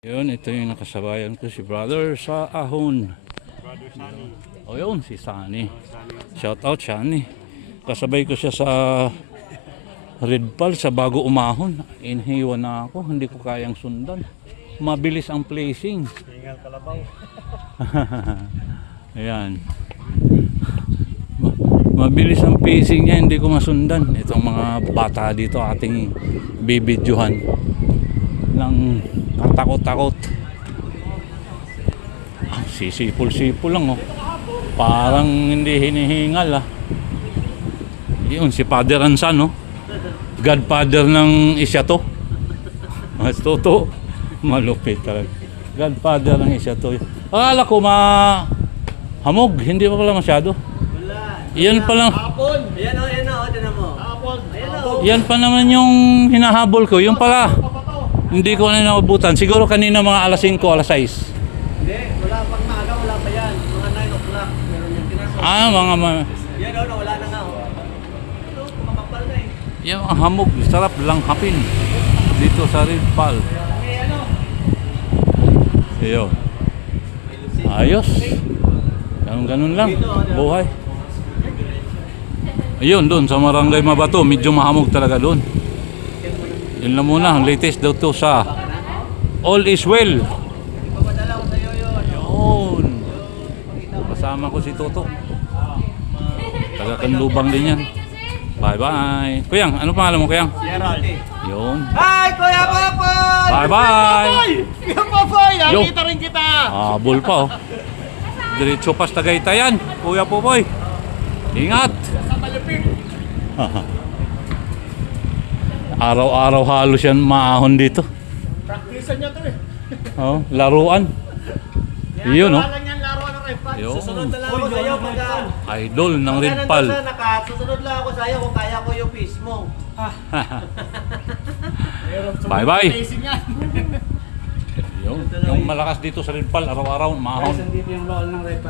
Yun, ito yung nakasabayan ko si brother sa Ahon. Brother Sunny. O yun, si Sunny. Shout out Sunny. Kasabay ko siya sa Red Pal sa bago umahon. Inhiwan na ako, hindi ko kayang sundan. Mabilis ang placing. Tingal kalabaw. Ayan. Mabilis ang pacing niya, hindi ko masundan. Itong mga bata dito ating bibidyohan ng katakot-takot. Sisipol-sipol lang oh. Parang hindi hinihingal ah. Yun si Father and Son oh. Godfather ng isya to. Mas totoo. Malupit talaga. Godfather ng isya to. Akala ko hamog, hindi pa pala masyado. Yan pa lang. Hapon! Ayan o, tinan mo. Hapon. Ayan o. Yan pa naman yung hinahabol ko. Yung pala. Hindi ko na nabutan. Siguro kanina mga alas 5, alas 6. Hindi, wala pang maaga, wala pa yan. Mga 9 o'clock. Meron yung tinan mo. Ah, mga Yan o, wala na nga o. Ito, kumakapal na eh. yung hamog. Sarap lang hapin. Dito sa Red Pal. Eh, ano? Iyo. Ayos. Ganun lang. Buhay. Ayun, doon sa Barangay Mabato. Medyo mahamog talaga doon. Yun lang muna. Ang latest daw to sa All is Well. Ipapadala ko sa'yo yun. Yun. Kasama ko si Toto. Taga-Kanlubang din yan. Bye-bye. Kuyang, ano pangalan mo, Kuyang? Gerald. Yun. Hi, Kuya Popoy! Bye-bye. Kuya Popoy! Yo. Nakita rin kita! Habol pa, oh. Diretso pas Tagaytayan. Kuya Popoy. Ingat. Araw-araw halos yan maahon dito. Practice niya to eh. Oh, laruan. Yun, oh. Walang yan laruan ng Red Pal. Yun. Susunod na lang ako sa'yo pagka... Idol ng Red Pal. Susunod lang ako sa'yo kung kaya ko yung fish mo. Bye-bye. Racing yan. Yung malakas dito sa Red Pal, araw-araw maahon. Nandito yung loal ng Red Pal.